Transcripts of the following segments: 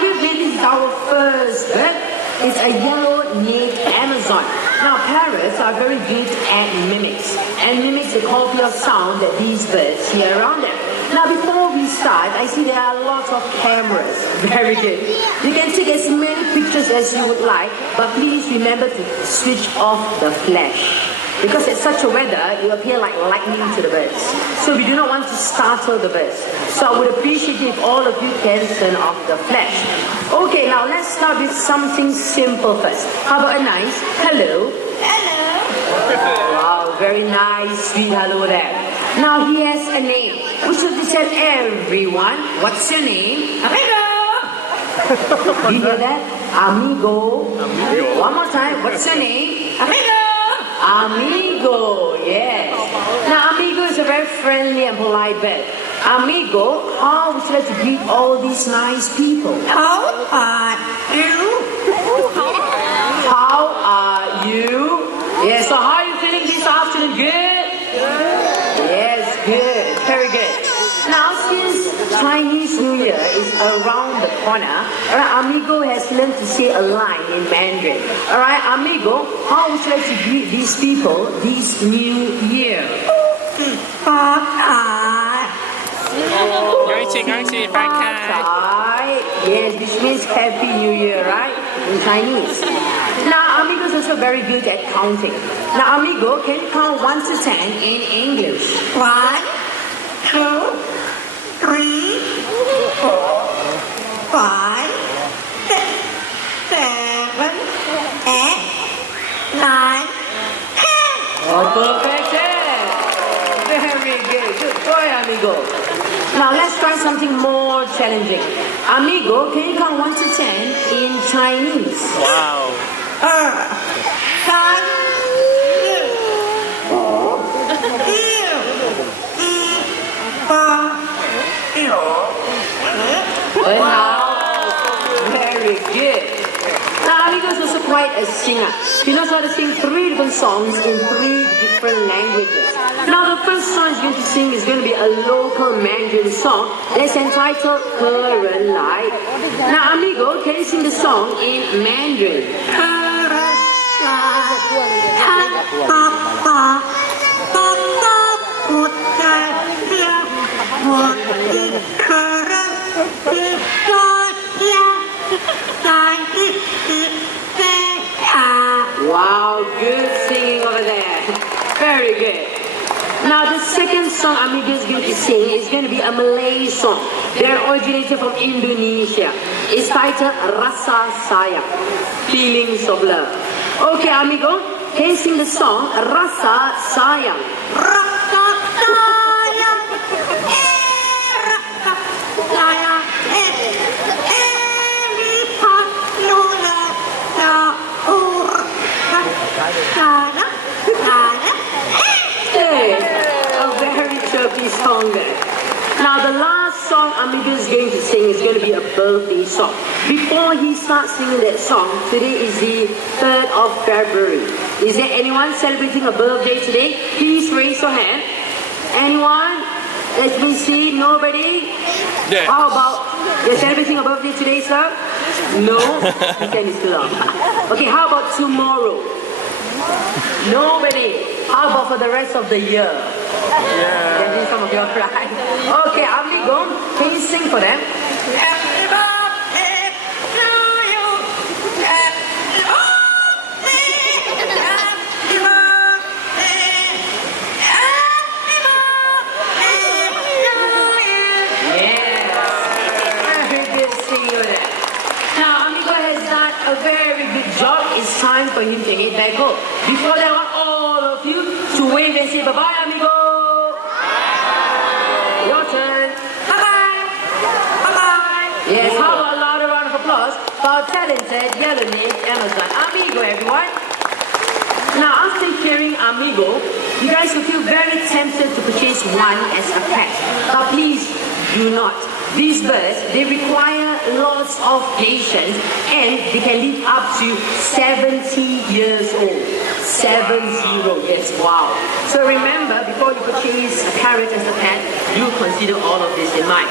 this is our first bird. It's a yellow-necked Amazon. Now, parrots are very good at mimics, and mimics the quality of sound that these birds hear around them. Now, before we start, I see there are lots of cameras. Very good. You can take as many pictures as you would like, but please remember to switch off the flash. Because at such a weather, you appear like lightning to the birds. So we do not want to startle the birds. So I would appreciate if all of you can turn off the flash. Okay, now let's start with something simple first. How about a nice hello? Hello. Wow, very nice, sweet hello there. Now he has a name. We should tell everyone, what's your name? Amigo. You hear that? Amigo. One more time, what's your name? Amigo. Amigo, yes. Now, amigo is a very friendly and polite bird. Amigo, how would you like to greet all these nice people? How are you? How are you? Yes, so how are you feeling this afternoon? Good? Yes, good. Very good. Now, since Chinese New Year is around the corner, Amigo has learned to say a line in Mandarin. Alright, Amigo, how would you like to greet these people this new year? Yes, which means Happy New Year, right? In Chinese. Now, Amigo is also very good at counting. Now, Amigo, can you count 1 to 10 in English? 1, 2, 3, 4, 5, 6, 7, 8, 9, 10. Oh, perfect. Very good. Good boy, Amigo. Now let's try something more challenging. Amigo, can you count 1 to 10 in Chinese? Wow. 3, 4, 5, 6, 7, 8, 9, 10. Very good. Now, Amigo is also quite a singer. He knows how to sing 3 different songs in 3 different languages. Now, the first song he's going to sing is going to be a local Mandarin song that's entitled Her Ren Lai. Now, Amigo, can you sing the song in Mandarin? Wow, good singing over there. Very good. Now the second song Amigo is going to sing is going to be a Malay song. They're originated from Indonesia. It's titled Rasa Sayang, Feelings of Love. Okay, Amigo, can you sing the song Rasa Sayang? Rasa Sayang, Rasa Sayang, song there. Now the last song Amigo is going to sing is going to be a birthday song. Before he starts singing that song, today is the 3rd of February. Is there anyone celebrating a birthday today? Please raise your hand. Anyone? Let me see. Nobody? Yeah. How about, you're celebrating a birthday today, sir? No? Weekend is still on. Okay, how about tomorrow? Nobody. How about for the rest of the year? Yeah. Can see some of your pride. Okay, Amigo, can you sing for them? Happy birthday to you. Happy birthday. Happy birthday. Happy birthday to you. Yes. Very good singing with that. Now, Amigo has done a very good job. It's time for him to head back home. Before that, I want all of you to wave and say bye-bye, Amigo. Your turn. Bye-bye. Bye-bye. Yes, how about a loud round of applause for our talented yellow-necked Amazon. Amigo, everyone. Now, after hearing Amigo, you guys will feel very tempted to purchase one as a pet. But please do not. these birds, they require lots of patience and they can live up to 70 years old. 70, yes, wow. So remember, before you purchase a parrot as a pet, you consider all of this in mind.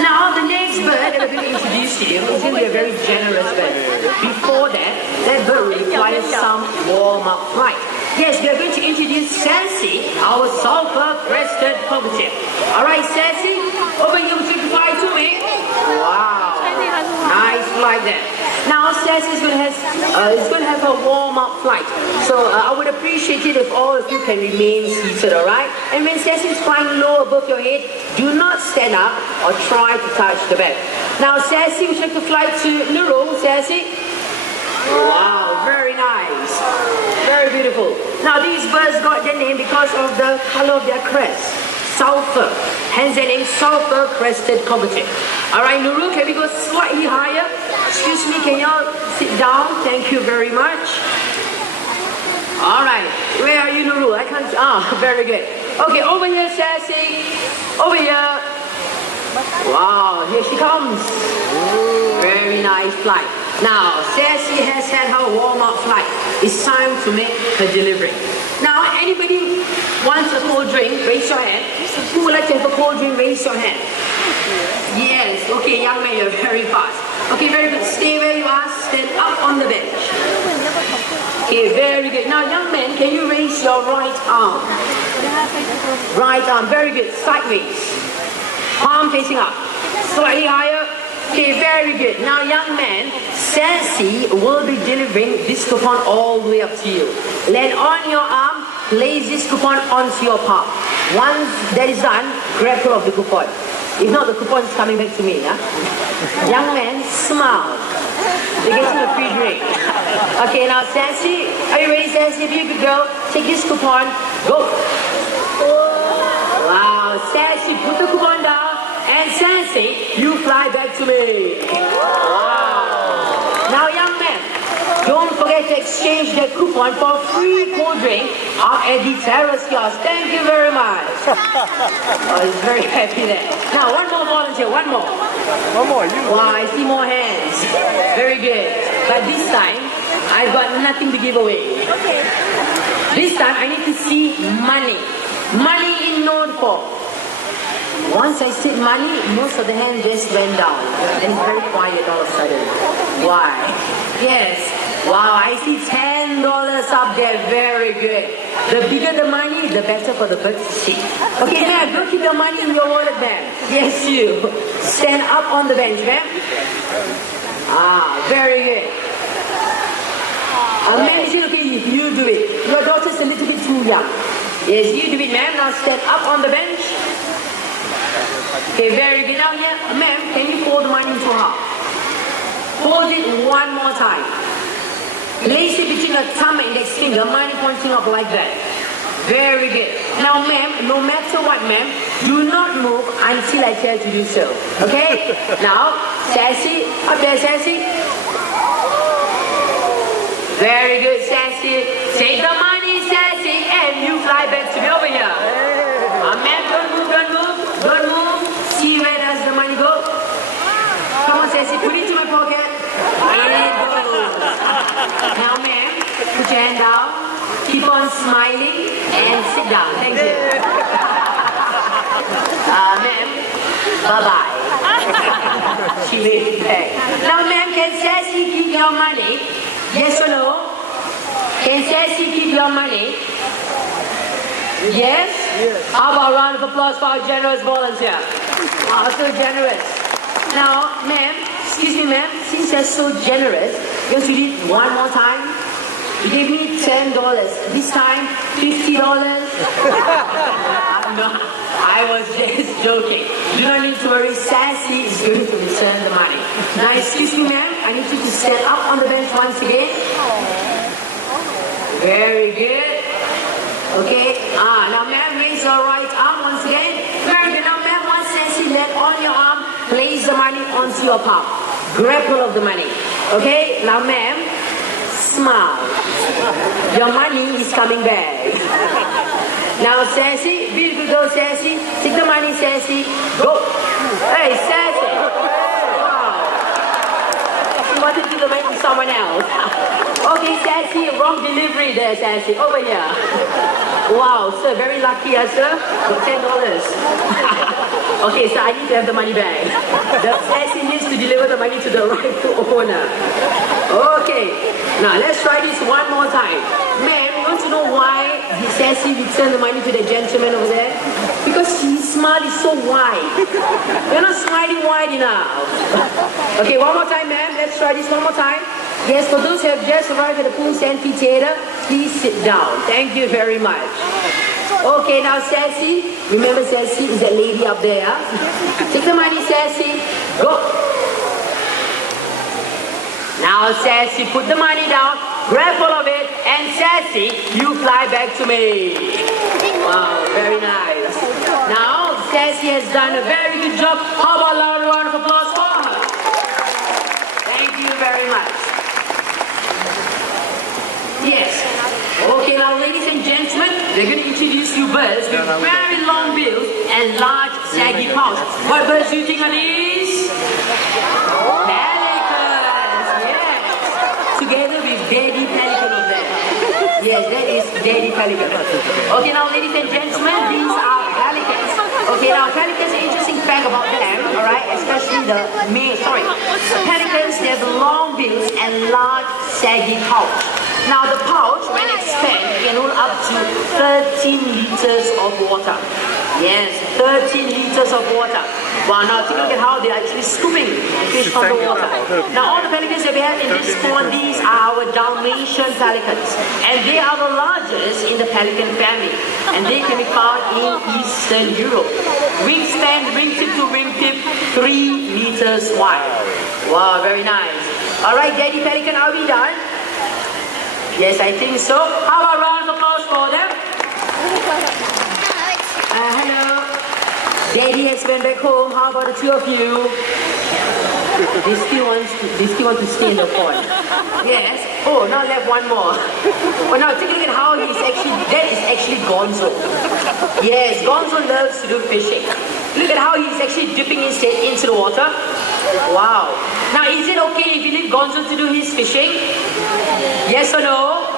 Now, the next bird that I'm going to introduce to you is going to be a very generous bird. Before that, that bird will require some warm-up flight. Yes, we are going to introduce Sassy, our sulfur-crested cockatiel. Alright, Sassy, open your to fly to me. Wow, nice flight there. Now, Sassy is going to have a warm-up flight. So I would appreciate it if all of you can remain seated, alright? And when Sassy is flying low above your head, do not stand up or try to touch the bed. Now, Sassy, would you like to fly to Nurul, Sassy? Wow, very nice. Very beautiful. Now these birds got their name because of the color of their crest. Sulfur. Hence their name, sulfur-crested cockatiel. Alright, Nurul, can we go slightly higher? Excuse me, can y'all sit down? Thank you very much. Alright, where are you, Nurul? I can't, very good. Okay, over here, Sassy. Over here. Wow, here she comes. Very nice flight. Now, Sassy has had her warm-up flight. It's time to make her delivery. Now, anybody wants a cold drink, raise your hand. Who would like to have a cold drink, raise your hand. Yes, okay, young man, you're very fast. Okay, very good. Stay where you are, stand up on the bench. Okay, very good. Now, young man, can you raise your right arm? Right arm, very good. Sideways. Palm facing up. Slightly higher. Okay, very good. Now, young man, Sassy will be delivering this coupon all the way up to you. Land on your arm, place this coupon onto your palm. Once that is done, grab hold of the coupon. If not, the coupon is coming back to me. Huh? Young man, smile. You're getting a free drink. Okay, now Sassy, are you ready, Sassy? If you could go, take this coupon, go. Wow, Sassy, put the coupon down. And Sassy, you fly back to me. Wow. Now, young man, don't forget to exchange that coupon for a free cold drink up at the terrace kiosk. Thank you very much. Oh, he's very happy there. Now, one more volunteer, one more. One more, you. Wow, I see more hands. Very good. But this time, I've got nothing to give away. Okay. This time, I need to see money. Money in note form. Once I said money, most of the hands just went down. And it's very quiet all of a sudden. Why? Yes. Wow, I see $10 up there. Very good. The bigger the money, the better for the birds to see. Okay, ma'am, don't keep your money in your wallet, ma'am. Yes, you. Stand up on the bench, ma'am. Very good. Ma'am, is it okay if you do it? Your daughter's a little bit too young. Yes, you do it, ma'am. Now stand up on the bench. Okay, very good. Now here, ma'am, can you fold the money into half? Hold it one more time. Place it between the thumb and index finger, money pointing up like that. Very good. Now, ma'am, no matter what, ma'am, do not move until I tell you to do so. Okay? Now, Sassy, up there, Sassy. Very good, Sassy. Take the money, Sassy, and you fly back to me over here. Ma'am, don't move, don't move, don't move. See where does the money go? Come on, Sassy, put it into my pocket. And it goes. Now, ma'am, put your hand down. Keep on smiling and sit down. Thank you. Ma'am, bye-bye. She waved back. Now, ma'am, can Sassy keep your money? Yes or no? Can Sassy keep your money? Yes? Yes. How about a round of applause for our generous volunteer? So generous. Now, ma'am, excuse me, ma'am, since you're so generous, you do it one more time. You gave me $10. This time, $50. No, I was just joking. You don't need to worry. Sassy is going to return the money. Now, excuse me, ma'am. I need you to stand up on the bench once again. Very good. Okay. Now, ma'am, raise your right arm once again. Very good. Now, ma'am, once Sassy land on your arm, place the money onto your palm. Grab hold of the money. Okay. Now, ma'am, smile. Your money is coming back. Now, Sassy, beautiful girl, Sassy. Take the money, Sassy. Go. Hey, Sassy. someone else. Okay, Sassy, wrong delivery there, Sassy. Over here. Wow, sir, very lucky, sir. Got $10. Okay, so I need to have the money back. The Sassy needs to deliver the money to the rightful owner. Okay, now let's try this one more time. Ma'am, you want to know why the Sassy returned the money to the gentleman over there? Because his smile is so wide. You're not smiling wide enough. Okay, one more time, ma'am. Let's try this one more time. Yes, for those who have just arrived at the Pool Amphitheater, please sit down. Thank you very much. Okay, now Sassy, remember Sassy is that lady up there. Take the money, Sassy. Go. Now Sassy, put the money down, grab all of it, and Sassy, you fly back to me. Wow, very nice. Now Sassy has done a very good job. How about a loud round of applause for her? Thank you very much. Yes. Okay, now ladies and gentlemen, we're going to introduce you birds with very long bills and large saggy pouches. What birds do you think are these? Pelicans, yes. Together with Daddy Pelican over there. Yes, that is Daddy Pelican. Okay, now ladies and gentlemen, these are pelicans. Okay, now pelicans, interesting fact about them, alright, especially the pelicans, they have long bills and large saggy pouch. Now the pouch, when expanded, can hold up to 13 liters of water. Yes, 13 liters of water. Wow, now take a look at how they're actually scooping fish from the water. Now all the pelicans that we have in this pond, these are our Dalmatian pelicans. And they are the largest in the pelican family. And they can be found in Eastern Europe. Wingspan, wingtip to wingtip, 3 meters wide. Wow, very nice. Alright, Daddy Pelican, are we done? Yes, I think so. How about a round of applause for them? Hello. Daddy has been back home. How about the two of you? They still want to stay in the pond. Yes. Oh, now left one more. Well, now take a look at how that is actually Gonzo. Yes, Gonzo loves to do fishing. Look at how he's actually dipping his head into the water. Wow. Now, is it okay if you leave Gonzo to do his fishing? Yes or no?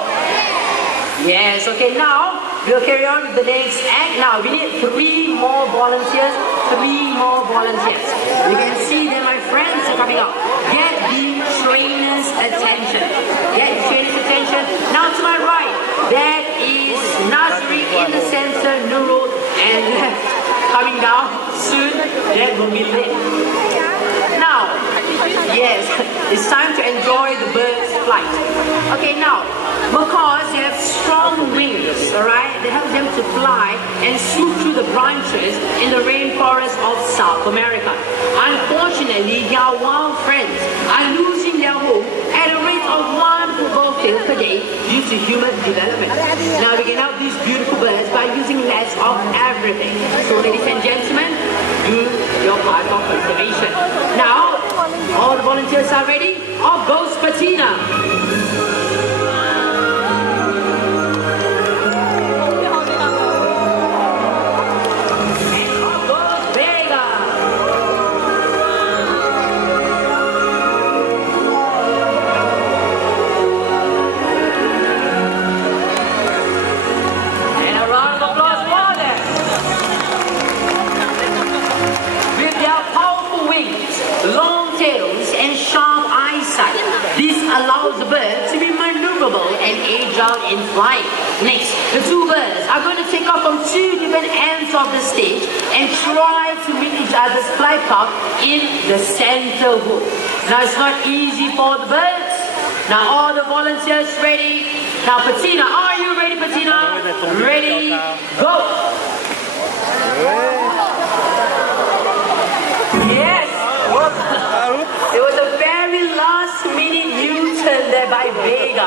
Yes. Okay, now we'll carry on with the next act. Now, we need 3 more volunteers. 3 more volunteers. You can see that my friends are coming up. Get the trainer's attention. Get the trainer's attention. Now, to my right, that is Nasri in the center, Nurul, and left. Coming down soon, that will be lit. Now, yes, it's time to enjoy the bird's flight. Okay, now, macaws, they have strong wings, alright, that help them to fly and swoop through the branches in the rainforest of South America. Unfortunately, their wild friends are losing their home at a rate of 1 football field per day due to human development. Now, we can help these beautiful birds by using less of everything. So, ladies and gentlemen, do your part of conservation. Now, all the volunteers are ready? Off goes Patina. Allows the bird to be maneuverable and agile in flight. Next, the two birds are going to take off from 2 different ends of the stage and try to meet each other's flight path in the center hook. Now it's not easy for the birds. Now all the volunteers ready? Now Patina, are you ready, Patina? Ready, go! Yes! It was a very last minute U-turn there by Vega.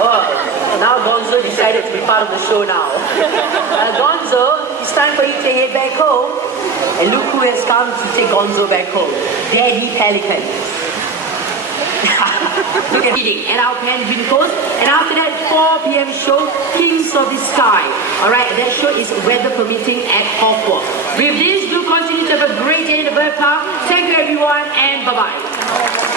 Oh, now Gonzo decided to be part of the show now. Gonzo, it's time for you to head back home. And look who has come to take Gonzo back home. Daddy Pelican. Look at eating at our Penguin Coast. And after that 4 p.m. show, Kings of the Sky. Alright, that show is weather permitting at Hawthorne. With this, do continue to have a great day in the bird park. Thank you everyone and bye-bye.